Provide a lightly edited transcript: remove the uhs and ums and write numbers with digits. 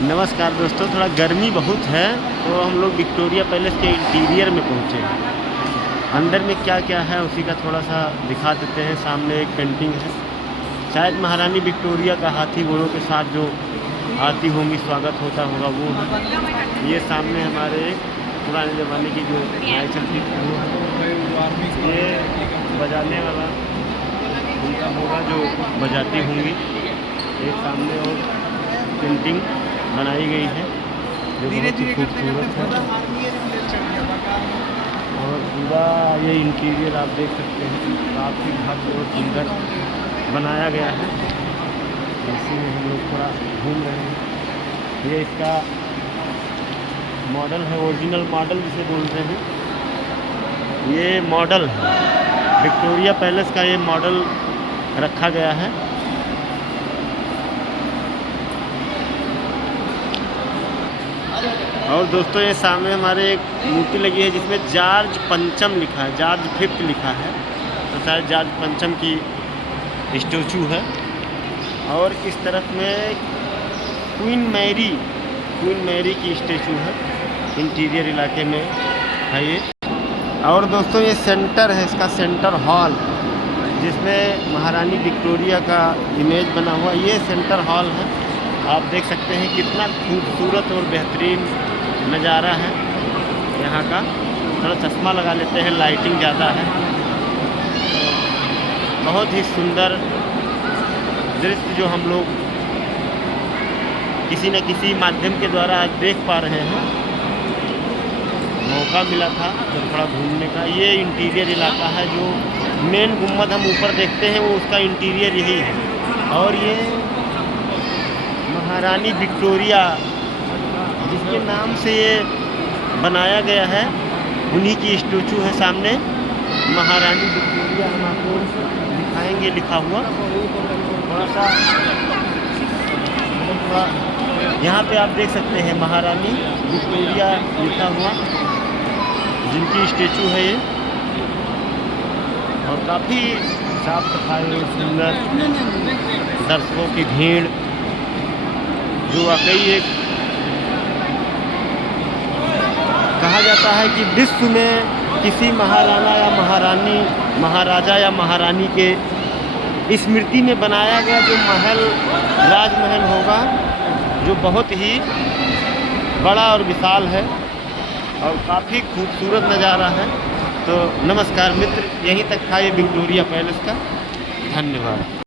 नमस्कार दोस्तों, थोड़ा गर्मी बहुत है तो हम लोग विक्टोरिया पैलेस के इंटीरियर में पहुँचे हैं। अंदर में क्या क्या है उसी का थोड़ा सा दिखा देते हैं। सामने एक पेंटिंग है, शायद महारानी विक्टोरिया का हाथी घोड़ों के साथ जो आती होंगी, स्वागत होता होगा वो है। ये सामने हमारे पुराने ज़माने की जो नाय चलती थी वो है। ये बजाने वाला उनका होगा जो बजाती होंगी। एक सामने और पेंटिंग बनाई गई है जो बहुत ही खूबसूरत है। और पूरा ये इंटीरियर आप देख सकते हैं, काफ़ी भव्य और सुंदर बनाया गया है। इसी में हम लोग थोड़ा घूम रहे हैं। ये इसका मॉडल है, ओरिजिनल मॉडल जिसे बोलते हैं। ये मॉडल है, विक्टोरिया पैलेस का ये मॉडल रखा गया है। और दोस्तों ये सामने हमारे एक मूर्ति लगी है जिसमें जॉर्ज पंचम लिखा है, जॉर्ज फिफ्थ लिखा है, तो शायद जॉर्ज पंचम की स्टैचू है। और इस तरफ में क्वीन मैरी की स्टैचू है, इंटीरियर इलाके में है ये। और दोस्तों ये सेंटर है, इसका सेंटर हॉल जिसमें महारानी विक्टोरिया का इमेज बना हुआ, ये सेंटर हॉल है। आप देख सकते हैं कितना खूबसूरत और बेहतरीन नज़ारा है यहाँ का। थोड़ा चश्मा लगा लेते हैं, लाइटिंग ज़्यादा है। बहुत ही सुंदर दृश्य जो हम लोग किसी न किसी माध्यम के द्वारा आज देख पा रहे हैं। मौका मिला था तो थोड़ा घूमने का। ये इंटीरियर इलाका है, जो मेन गुम्बद हम ऊपर देखते हैं वो उसका इंटीरियर यही है। और ये महारानी विक्टोरिया जिसके नाम से ये बनाया गया है, उन्हीं की स्टैचू है सामने। महारानी विक्टोरिया हम आपको दिखाएंगे लिखा हुआ थोड़ा सा। यहाँ पे आप देख सकते हैं महारानी विक्टोरिया लिखा हुआ, जिनकी स्टैचू है ये। और काफ़ी साफ सफाई, सुंदर, दर्शकों की भीड़ जो वाकई एक कहा जाता है कि विश्व में किसी महाराणा या महारानी, महाराजा या महारानी के स्मृति में बनाया गया जो महल, राजमहल होगा, जो बहुत ही बड़ा और विशाल है और काफ़ी खूबसूरत नज़ारा है। तो नमस्कार मित्र, यहीं तक था ये विक्टोरिया पैलेस का। धन्यवाद।